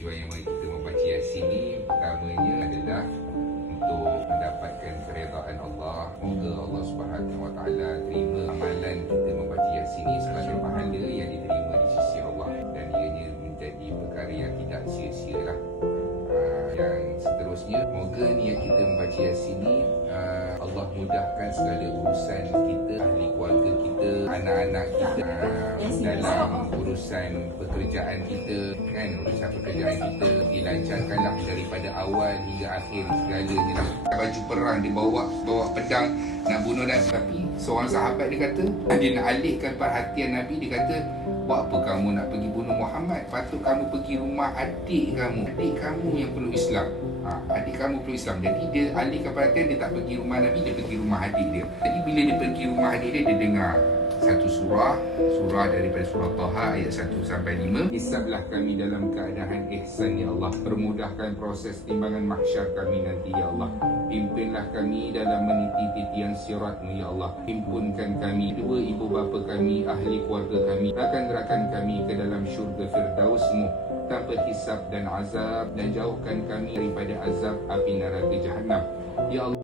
tujuan yang mari kita membaca Yasin ni pertamanya adalah untuk mendapatkan keredaan Allah. Moga Allah Subhanahu Wa Taala terima amalan kita membaca Yasin ni sebagai pahala yang diterima di sisi Allah dan ianya menjadi perkara yang tidak sia-sia lah. Ah, yang seterusnya moga niat kita membaca Yasin ni ah, Allah mudahkan segala urusan kita, anak-anak kita ah, dalam urusan pekerjaan kita kan? Urusan pekerjaan kita dilancarkanlah daripada awal hingga akhir segalanya. Lah. baju perang dia bawa bawa pedang nak bunuh Nabi tapi seorang sahabat dia kata dia nak alihkan perhatian Nabi dia kata buat apa kamu nak pergi bunuh Muhammad? Patut kamu pergi rumah adik kamu. Adik kamu yang perlu Islam. Ha, adik kamu perlu Islam. Jadi dia alihkan perhatian dia tak pergi rumah Nabi dia pergi rumah adik dia. Jadi bila dia pergi rumah adik dia dia dengar satu surah surah daripada surah Taha ayat 1 sampai 5 hisablah kami dalam keadaan ihsan ya Allah. Permudahkan proses timbangan mahsyar kami nanti ya Allah. Pimpinlah kami dalam meniti titian siratmu ya Allah. Himpunkan kami dua ibu bapa kami ahli keluarga kami rakan-rakan kami ke dalam syurga firdausmu. Tanpa hisab dan azab dan jauhkan kami daripada azab api neraka jahanam ya Allah